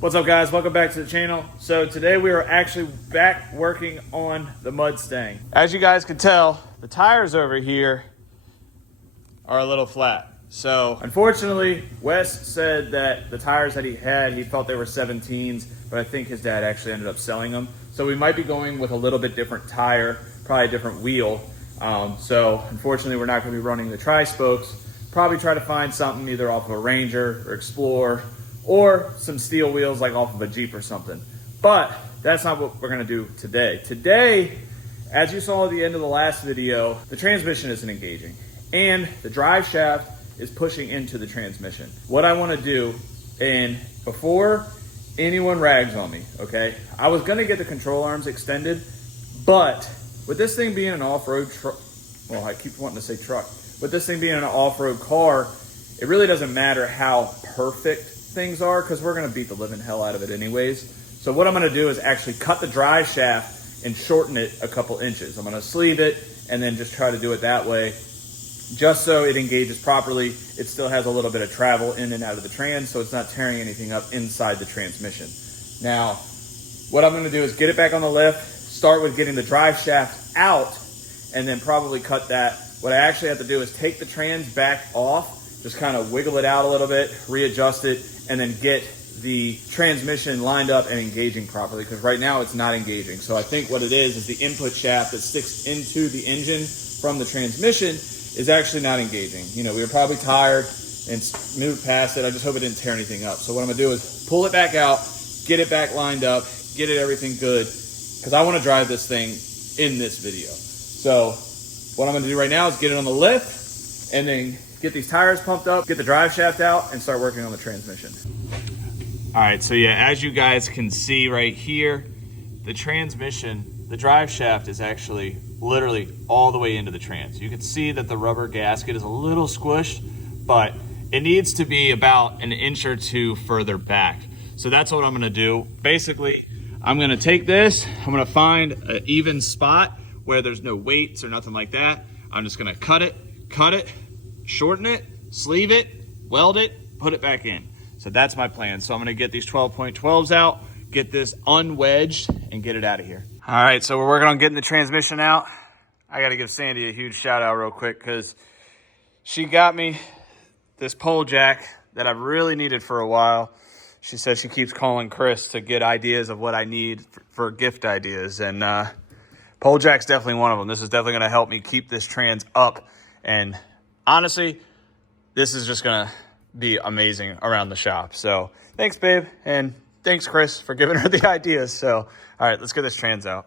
What's up, guys? Welcome back to the channel. So today we are actually back working on the Mudstang. As you guys can tell, the tires over here are a little flat. So unfortunately, Wes said that the tires that he had, he thought they were 17s, but I think his dad actually ended up selling them. So we might be going with a little bit different tire, probably a different wheel. So unfortunately, we're not going to be running the tri-spokes. Probably try to find something either off of a Ranger or Explorer, or some steel wheels like off of a Jeep or something. But that's not what we're gonna do today. Today, as you saw at the end of the last video, the transmission isn't engaging and the drive shaft is pushing into the transmission. What I wanna do, and before anyone rags on me, okay? I was gonna get the control arms extended, but with this thing being an off-road truck, well, I keep wanting to say truck, with this thing being an off-road car, it really doesn't matter how perfect things are, because we're going to beat the living hell out of it anyways. So what I'm going to do is actually cut the drive shaft and shorten it a couple inches. I'm going to sleeve it and then just try to do it that way, just so it engages properly. It still has a little bit of travel in and out of the trans, so it's not tearing anything up inside the transmission. Now, what I'm going to do is get it back on the lift, start with getting the drive shaft out, and then probably cut that. What I actually have to do is take the trans back off, just kind of wiggle it out a little bit, readjust it, and then get the transmission lined up and engaging properly, because right now it's not engaging. So I think what it is the input shaft that sticks into the engine from the transmission is actually not engaging. You know, we were probably tired and moved past it. I just hope it didn't tear anything up. So what I'm gonna do is pull it back out, get it back lined up, get it everything good, because I wanna drive this thing in this video. So what I'm gonna do right now is get it on the lift and then get these tires pumped up, get the drive shaft out, and start working on the transmission. All right, so yeah, as you guys can see right here, the transmission, the drive shaft is actually literally all the way into the trans. You can see that the rubber gasket is a little squished, but it needs to be about an inch or two further back. So that's what I'm gonna do. Basically, I'm gonna take this, I'm gonna find an even spot where there's no weights or nothing like that. I'm just gonna cut it, shorten it, sleeve it, weld it, put it back in. So that's my plan. So I'm gonna get these 12.12s out, get this unwedged, and get it out of here. All right, so we're working on getting the transmission out. I gotta give Sandy a huge shout out real quick, because she got me this pole jack that I've really needed for a while. She says she keeps calling Chris to get ideas of what I need for gift ideas, and pole jack's definitely one of them. This is definitely gonna help me keep this trans up, and honestly, this is just gonna be amazing around the shop. So thanks, babe, and thanks, Chris, for giving her the ideas. So, all right, let's get this trans out.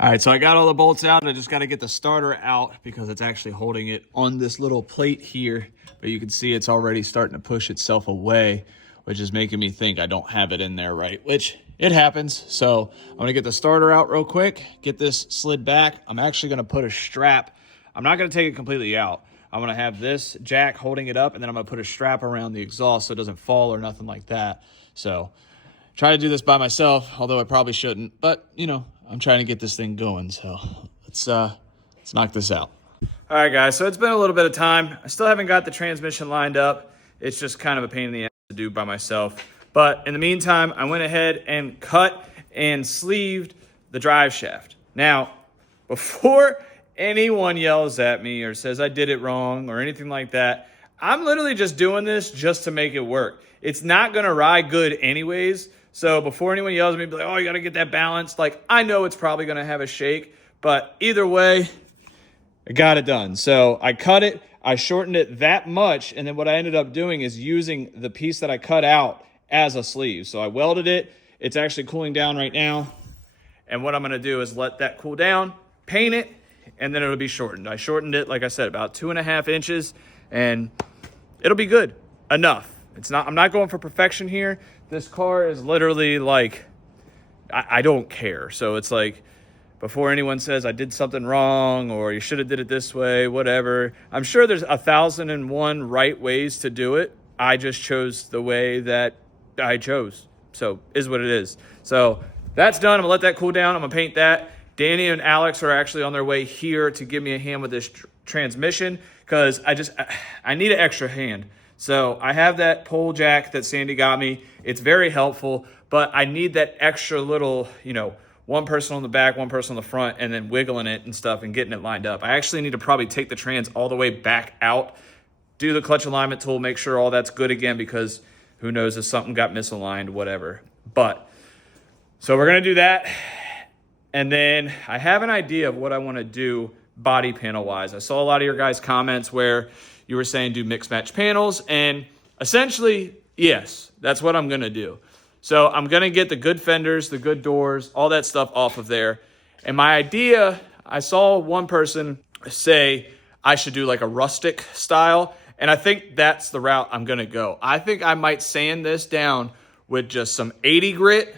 All right, so I got all the bolts out, and I just got to get the starter out because it's actually holding it on this little plate here. But you can see it's already starting to push itself away, which is making me think I don't have it in there right, which it happens. So I'm gonna get the starter out real quick, get this slid back. I'm actually gonna put a strap. I'm not gonna take it completely out. I'm gonna have this jack holding it up, and then I'm gonna put a strap around the exhaust so it doesn't fall or nothing like that. So try to do this by myself, although I probably shouldn't, but you know, I'm trying to get this thing going. So let's knock this out. All right, guys, so it's been a little bit of time. I still haven't got the transmission lined up. It's just kind of a pain in the ass to do by myself. But in the meantime, I went ahead and cut and sleeved the drive shaft. Now, before anyone yells at me or says I did it wrong or anything like that, I'm literally just doing this just to make it work. It's not gonna ride good anyways. So before anyone yells at me, be like, oh, you gotta get that balanced. Like, I know it's probably gonna have a shake, but either way, I got it done. So I cut it, I shortened it that much, and then what I ended up doing is using the piece that I cut out as a sleeve. So I welded it. It's actually cooling down right now. And what I'm gonna do is let that cool down, paint it, and then it'll be shortened. I shortened it, like I said, about 2.5 inches, and it'll be good enough. I'm not going for perfection here. This car is literally like, I don't care. So it's like, before anyone says I did something wrong or you should have did it this way, whatever. I'm sure there's 1,001 right ways to do it. I just chose the way that I chose. So is what it is. So that's done. I'm gonna let that cool down. I'm gonna paint that. Danny and Alex are actually on their way here to give me a hand with this transmission, because I need an extra hand. So I have that pole jack that Sandy got me. It's very helpful, but I need that extra little, you know, one person on the back, one person on the front, and then wiggling it and stuff and getting it lined up. I actually need to probably take the trans all the way back out, do the clutch alignment tool, make sure all that's good again, because who knows if something got misaligned, whatever. But, so we're going to do that. And then I have an idea of what I want to do body panel wise. I saw a lot of your guys' comments where you were saying do mix match panels, and essentially, yes, that's what I'm going to do. So I'm going to get the good fenders, the good doors, all that stuff off of there. And my idea, I saw one person say I should do like a rustic style. And I think that's the route I'm going to go. I think I might sand this down with just some 80 grit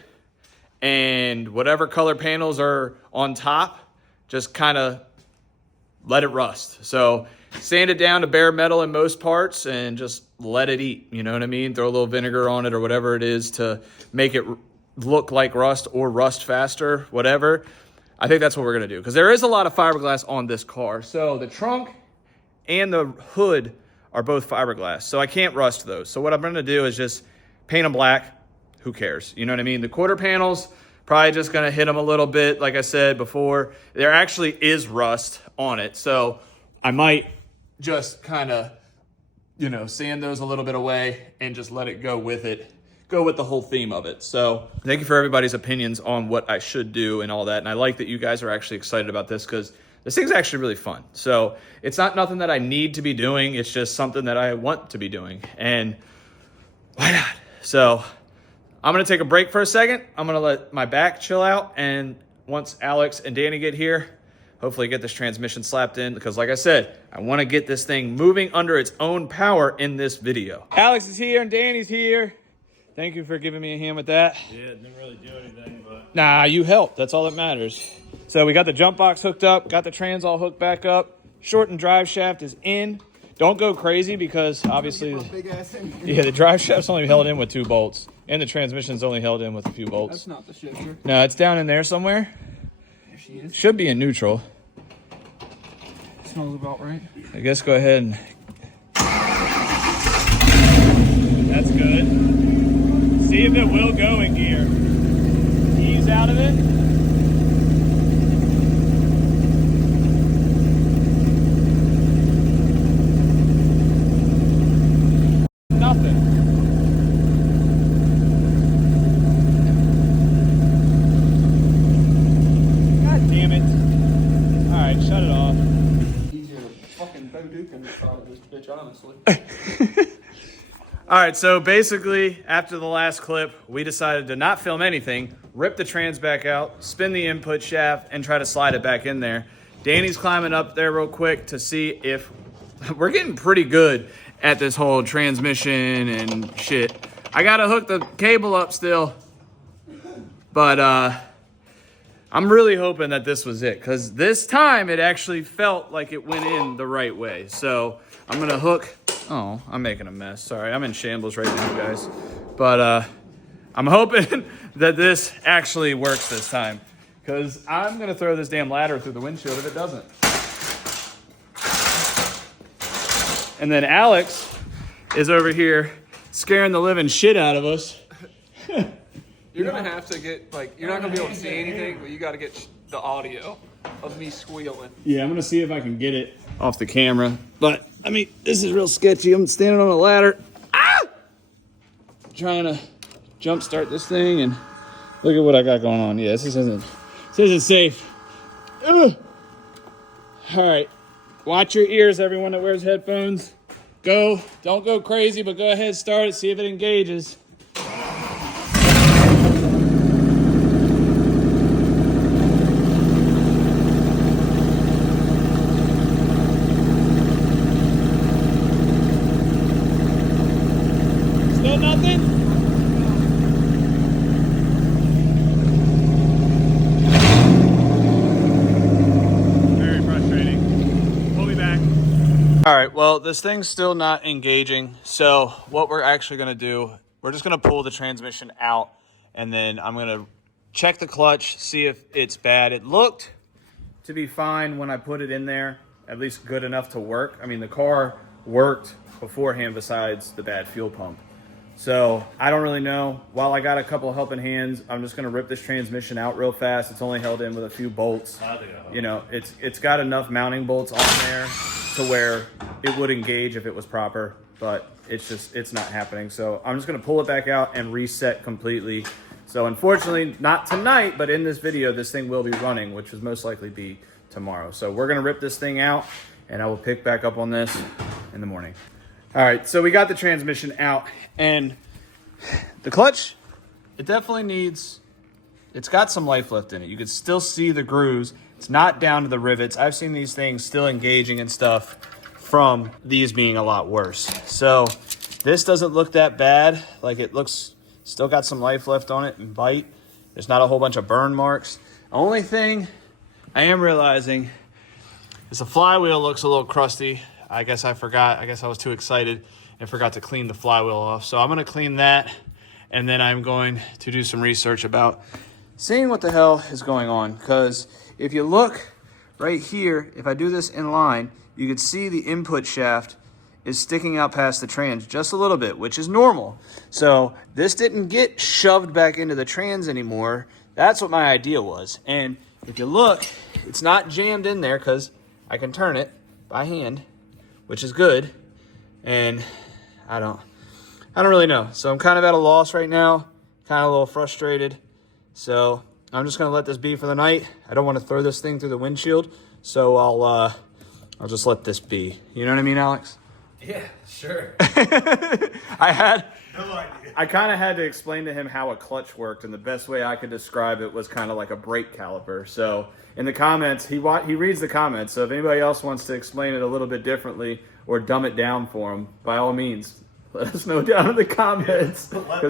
and whatever color panels are on top, just kind of let it rust. So sand it down to bare metal in most parts and just let it eat. You know what I mean? Throw a little vinegar on it or whatever it is to make it look like rust or rust faster, whatever. I think that's what we're going to do, because there is a lot of fiberglass on this car. So the trunk and the hood are both fiberglass, so I can't rust those. So what I'm going to do is just paint them black. Who cares? You know what I mean? The quarter panels, probably just going to hit them a little bit. Like I said before, there actually is rust on it. So I might just kind of, you know, sand those a little bit away and just let it go with it. Go with the whole theme of it. So thank you for everybody's opinions on what I should do and all that. And I like that you guys are actually excited about this, because this thing's actually really fun. So it's not nothing that I need to be doing. It's just something that I want to be doing. And why not? So I'm going to take a break for a second. I'm going to let my back chill out. And once Alex and Danny get here, hopefully get this transmission slapped in, because like I said, I want to get this thing moving under its own power in this video. Alex is here and Danny's here. Thank you for giving me a hand with that. Yeah, it didn't really do anything, but... Nah, you helped. That's all that matters. So we got the jump box hooked up, got the trans all hooked back up. Short and drive shaft is in. Don't go crazy, because obviously, yeah, the drive shaft's only held in with 2 bolts, and the transmission's only held in with a few bolts. That's not the shifter. No, it's down in there somewhere. There she is. Should be in neutral. Smells about right. I guess go ahead and... That's good. See if it will go in gear. Ease out of it. Nothing. God damn it. Alright, shut it off. Easier to fucking Bodukin the side of this bitch, honestly. All right, so basically, after the last clip, we decided to not film anything, rip the trans back out, spin the input shaft, and try to slide it back in there. Danny's climbing up there real quick to see if... We're getting pretty good at this whole transmission and shit. I gotta hook the cable up still, but I'm really hoping that this was it, because this time it actually felt like it went in the right way. So I'm gonna hook... Oh, I'm making a mess. Sorry, I'm in shambles right now, guys. But I'm hoping that this actually works this time, because I'm going to throw this damn ladder through the windshield if it doesn't. And then Alex is over here scaring the living shit out of us. You're gonna have to get, like, you're not gonna be able to see anything, but you gotta get the audio of me squealing. Yeah, I'm going to see if I can get it off the camera. But, I mean, this is real sketchy. I'm standing on a ladder. Ah! Trying to jump start this thing, and look at what I got going on. Yeah, this isn't safe. Ugh. All right. Watch your ears, everyone that wears headphones. Go. Don't go crazy, but go ahead, start it, see if it engages. Still nothing? Very frustrating. We'll be back. All right, well, this thing's still not engaging. So what we're actually gonna do, we're just gonna pull the transmission out, and then I'm gonna check the clutch, see if it's bad. It looked to be fine when I put it in there, at least good enough to work. I mean, the car worked beforehand besides the bad fuel pump. So I don't really know. While I got a couple of helping hands, I'm just gonna rip this transmission out real fast. It's only held in with a few bolts. You know, it's got enough mounting bolts on there to where it would engage if it was proper, but it's not happening. So I'm just gonna pull it back out and reset completely. So unfortunately, not tonight, but in this video, this thing will be running, which will most likely be tomorrow. So we're gonna rip this thing out and I will pick back up on this in the morning. All right, so we got the transmission out, and the clutch, it definitely needs, it's got some life left in it. You can still see the grooves. It's not down to the rivets. I've seen these things still engaging and stuff from these being a lot worse. So this doesn't look that bad. Like, it looks, still got some life left on it and bite. There's not a whole bunch of burn marks. The only thing I am realizing is the flywheel looks a little crusty. I guess I forgot. I guess I was too excited and forgot to clean the flywheel off. So I'm going to clean that, and then I'm going to do some research about seeing what the hell is going on. Because if you look right here, if I do this in line, you can see the input shaft is sticking out past the trans just a little bit, which is normal. So this didn't get shoved back into the trans anymore. That's what my idea was. And if you look, it's not jammed in there because I can turn it by hand, which is good. And I don't really know. So I'm kind of at a loss right now, kind of a little frustrated. So I'm just gonna let this be for the night. I don't want to throw this thing through the windshield, so I'll just let this be. You know what I mean, Alex? Yeah, sure. I kind of had to explain to him how a clutch worked, and the best way I could describe it was kind of like a brake caliper. So in the comments, he reads the comments. So if anybody else wants to explain it a little bit differently or dumb it down for him, by all means, let us know down in the comments. Let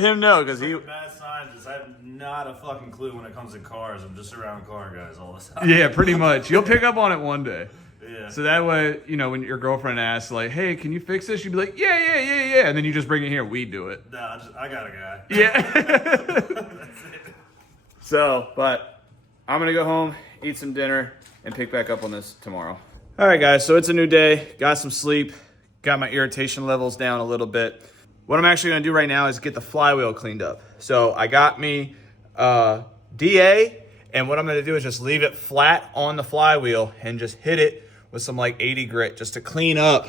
him know because he. Bad sign. Just I have not a fucking clue when it comes to cars. I'm just around car guys all the time. Yeah, pretty much. You'll pick up on it one day. Yeah. So that way, you know, when your girlfriend asks, like, hey, can you fix this? You'd be like, yeah. And then you just bring it here. We do it. Nah, I got a guy. Yeah. That's it. So, but I'm going to go home, eat some dinner, and pick back up on this tomorrow. All right, guys. So it's a new day. Got some sleep. Got my irritation levels down a little bit. What I'm actually going to do right now is get the flywheel cleaned up. So I got me DA, and what I'm going to do is just leave it flat on the flywheel and just hit it with some like 80 grit just to clean up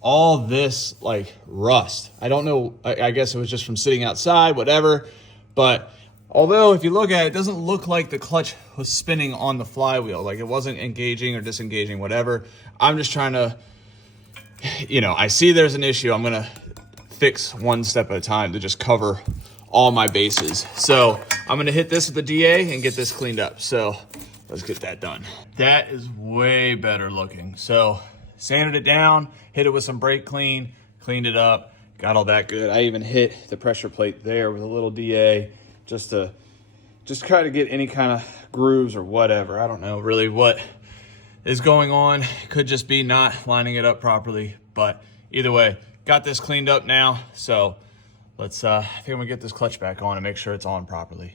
all this like rust. I don't know, I guess it was just from sitting outside, whatever. But although if you look at it, it doesn't look like the clutch was spinning on the flywheel. Like it wasn't engaging or disengaging, whatever. I'm just trying to, you know, I see there's an issue. I'm gonna fix one step at a time to just cover all my bases. So I'm gonna hit this with the DA and get this cleaned up. So let's get that done. That is way better looking. So sanded it down, hit it with some brake clean, cleaned it up, got all that good. I even hit the pressure plate there with a little DA just try to get any kind of grooves or whatever. I don't know really what is going on. Could just be not lining it up properly, but either way, got this cleaned up now. So let's, I think I'm gonna get this clutch back on and make sure it's on properly.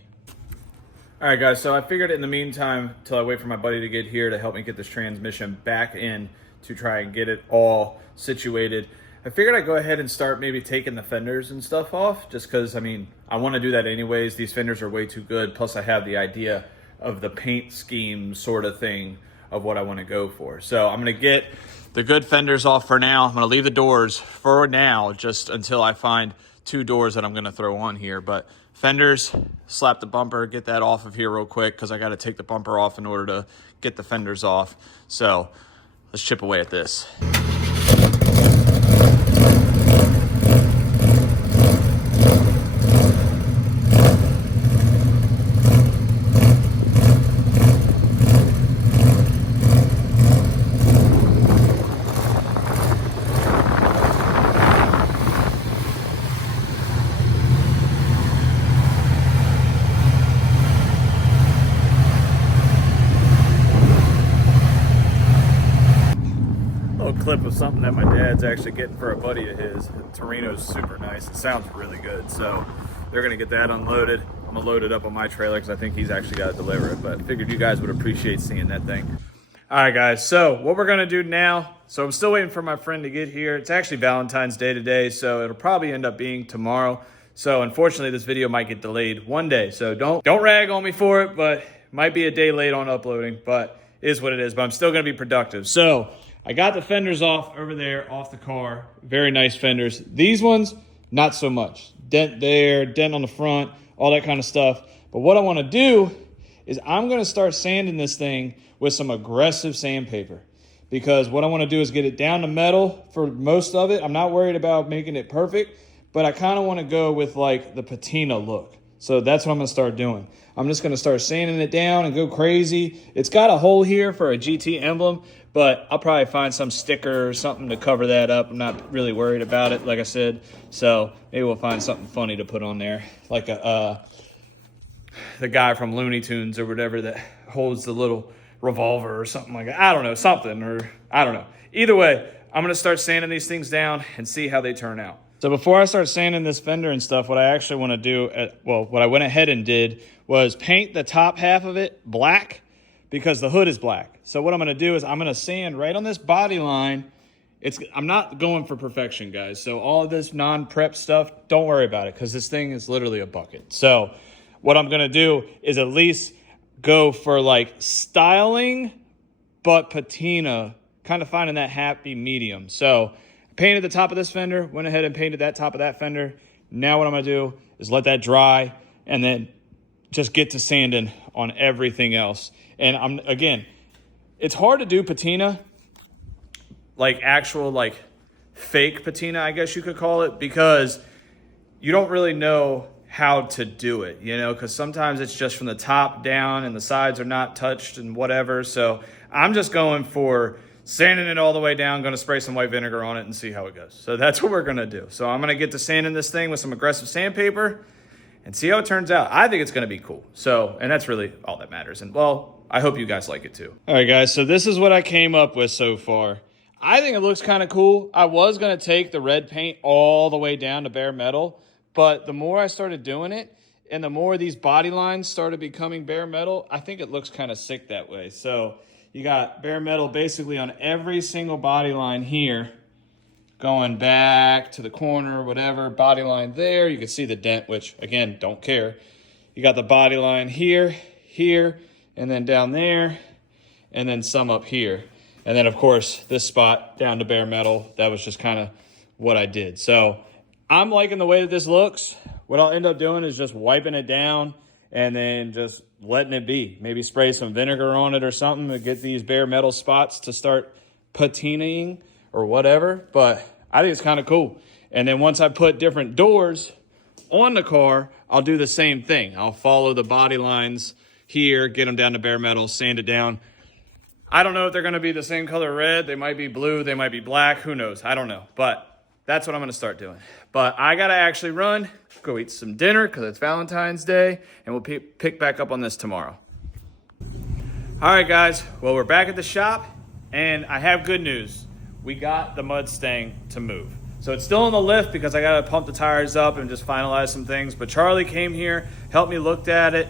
All right, guys, so I figured in the meantime, till I wait for my buddy to get here to help me get this transmission back in to try and get it all situated, I figured I'd go ahead and start maybe taking the fenders and stuff off, just because, I mean, I want to do that anyways. These fenders are way too good, plus I have the idea of the paint scheme sort of thing of what I want to go for. So I'm going to get the good fenders off for now. I'm going to leave the doors for now, just until I find 2 doors that I'm going to throw on here. But fenders, slap the bumper, get that off of here real quick because I got to take the bumper off in order to get the fenders off. So let's chip away at this. Clip of something that my dad's actually getting for a buddy of his. Torino's super nice. It sounds really good. So they're gonna get that unloaded. I'm gonna load it up on my trailer because I think he's actually got to deliver it. But I figured you guys would appreciate seeing that thing. All right, guys. So what we're gonna do now, So I'm still waiting for my friend to get here. It's actually Valentine's Day today, so it'll probably end up being tomorrow. So unfortunately, this video might get delayed one day. So don't rag on me for it, but might be a day late on uploading, but it is what it is. But I'm still gonna be productive. So I got the fenders off over there, off the car. Very nice fenders. These ones, not so much. Dent there, dent on the front, all that kind of stuff. But what I wanna do is I'm gonna start sanding this thing with some aggressive sandpaper, because what I wanna do is get it down to metal for most of it. I'm not worried about making it perfect, but I kinda wanna go with like the patina look. So that's what I'm gonna start doing. I'm just gonna start sanding it down and go crazy. It's got a hole here for a GT emblem, but I'll probably find some sticker or something to cover that up. I'm not really worried about it, like I said. So maybe we'll find something funny to put on there, like the guy from Looney Tunes or whatever that holds the little revolver or something like that. I don't know, something, or I don't know. Either way, I'm gonna start sanding these things down and see how they turn out. So before I start sanding this fender and stuff, what I actually wanna do, what I went ahead and did was paint the top half of it black, because the hood is black. So what I'm gonna do is I'm gonna sand right on this body line. I'm not going for perfection, guys. So all of this non-prep stuff, don't worry about it, because this thing is literally a bucket. So what I'm gonna do is at least go for like styling, but patina, kind of finding that happy medium. So I painted the top of this fender, went ahead and painted that top of that fender. Now what I'm gonna do is let that dry and then just get to sanding on everything else. And again, it's hard to do patina, like actual like fake patina, I guess you could call it, because you don't really know how to do it, you know, because sometimes it's just from the top down and the sides are not touched and whatever. So I'm just going for sanding it all the way down, gonna spray some white vinegar on it and see how it goes. So that's what we're gonna do. So I'm gonna get to sanding this thing with some aggressive sandpaper and see how it turns out. I think it's gonna be cool. So, and that's really all that matters. And well, I hope you guys like it too. All right, guys, so this is what I came up with so far. I think it looks kind of cool. I was gonna take the red paint all the way down to bare metal, but the more I started doing it and the more these body lines started becoming bare metal, I think it looks kind of sick that way. So you got bare metal basically on every single body line here, going back to the corner, whatever, body line there. You can see the dent, which again, don't care. You got the body line here, here, and then down there, and then some up here. And then of course, this spot down to bare metal. That was just kind of what I did. So I'm liking the way that this looks. What I'll end up doing is just wiping it down and then just letting it be. Maybe spray some vinegar on it or something to get these bare metal spots to start patinaing or whatever. But I think it's kind of cool. And then once I put different doors on the car, I'll do the same thing. I'll follow the body lines here, get them down to bare metal, sand it down. I don't know if they're gonna be the same color red. They might be blue, they might be black, who knows? I don't know, but that's what I'm gonna start doing. But I gotta actually run, go eat some dinner because it's Valentine's Day, and we'll pick back up on this tomorrow. All right, guys, well, we're back at the shop, and I have good news. We got the Mudstang to move. So it's still in the lift because I gotta pump the tires up and just finalize some things, but Charlie came here, helped me look at it,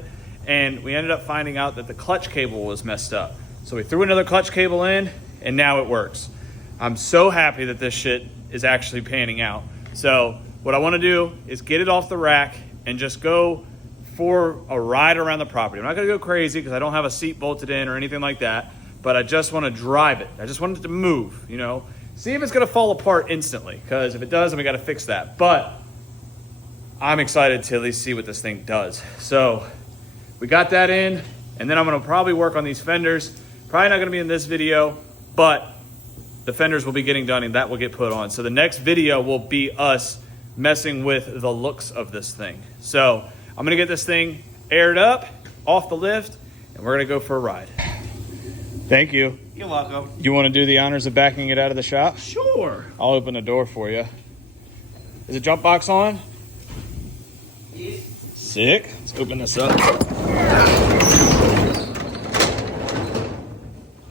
and we ended up finding out that the clutch cable was messed up. So we threw another clutch cable in, and now it works. I'm so happy that this shit is actually panning out. So what I wanna do is get it off the rack and just go for a ride around the property. I'm not gonna go crazy because I don't have a seat bolted in or anything like that, but I just wanna drive it. I just want it to move, you know? See if it's gonna fall apart instantly, because if it does, then we gotta fix that. But I'm excited to at least see what this thing does. So we got that in, and then I'm gonna probably work on these fenders. Probably not gonna be in this video, but the fenders will be getting done and that will get put on. So the next video will be us messing with the looks of this thing. So I'm gonna get this thing aired up, off the lift, and we're gonna go for a ride. Thank you. You're welcome. You wanna do the honors of backing it out of the shop? Sure. I'll open the door for you. Is the jump box on? Yeah. Sick. Let's open this up.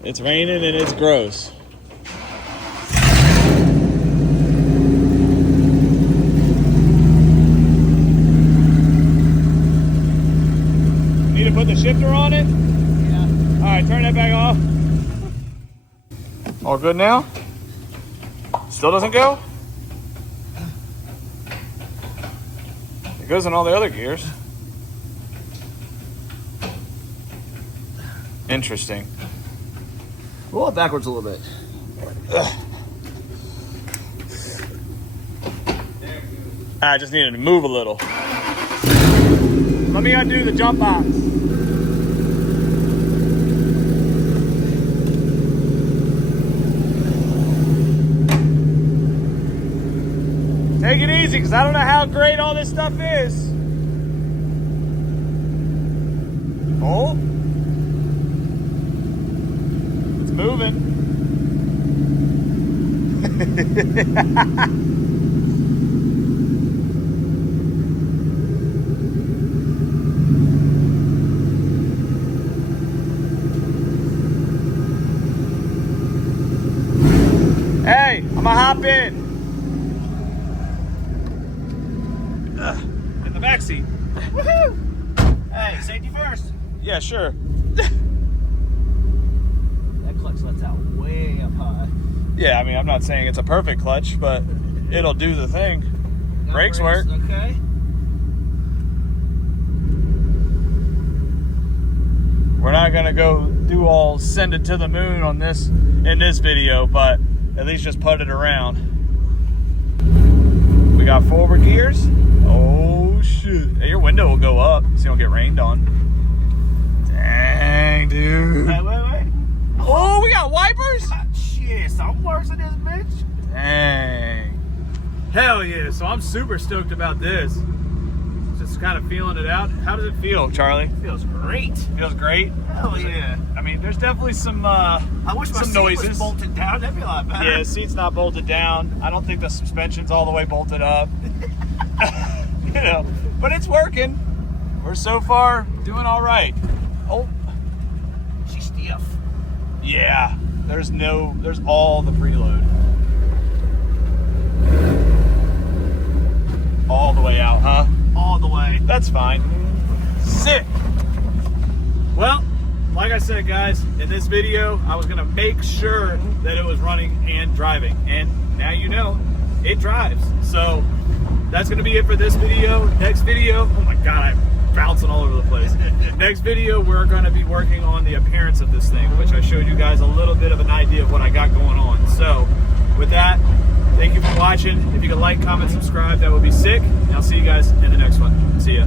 It's raining and it's gross. Need to put the shifter on it? Yeah. All right, turn that back off. All good now? Still doesn't go? It goes in all the other gears. Interesting. Roll it backwards a little bit. I just needed to move a little. Let me undo the jump box. Take it easy, because I don't know how great all this stuff is. Oh. It's moving. Hey, I'm gonna hop in. In the back seat. Woohoo! Hey, safety first. Yeah, sure. That clutch lets out way up high. Yeah, I mean, I'm not saying it's a perfect clutch, but it'll do the thing. Got Brakes work. Okay. We're not gonna go do all send it to the moon on this in this video, but at least just put it around. We got forward gears. Oh shit. Hey, your window will go up so you don't get rained on. Dang, dude. Wait. Oh, we got wipers? Shit, something worse than this bitch. Dang. Hell yeah. So I'm super stoked about this. Just kind of feeling it out. How does it feel, Charlie? Feels great. Feels great? Hell yeah. I mean, there's definitely some I wish my some seat noises. was bolted down. That'd be a lot better. Yeah, the seat's not bolted down. I don't think the suspension's all the way bolted up. You know, but it's working. We're so far doing all right. Oh, She's stiff. yeah. There's all the preload. All the way out, huh? All the way. That's fine. Sick. Well, like I said, guys, in this video, I was gonna make sure that it was running and driving. And now you know, it drives. So that's gonna be it for this video. Next video, oh my God, I'm bouncing all over the place. Next video, we're gonna be working on the appearance of this thing, which I showed you guys a little bit of an idea of what I got going on. So with that, thank you for watching. If you could like, comment, subscribe, that would be sick. And I'll see you guys in the next one. See ya.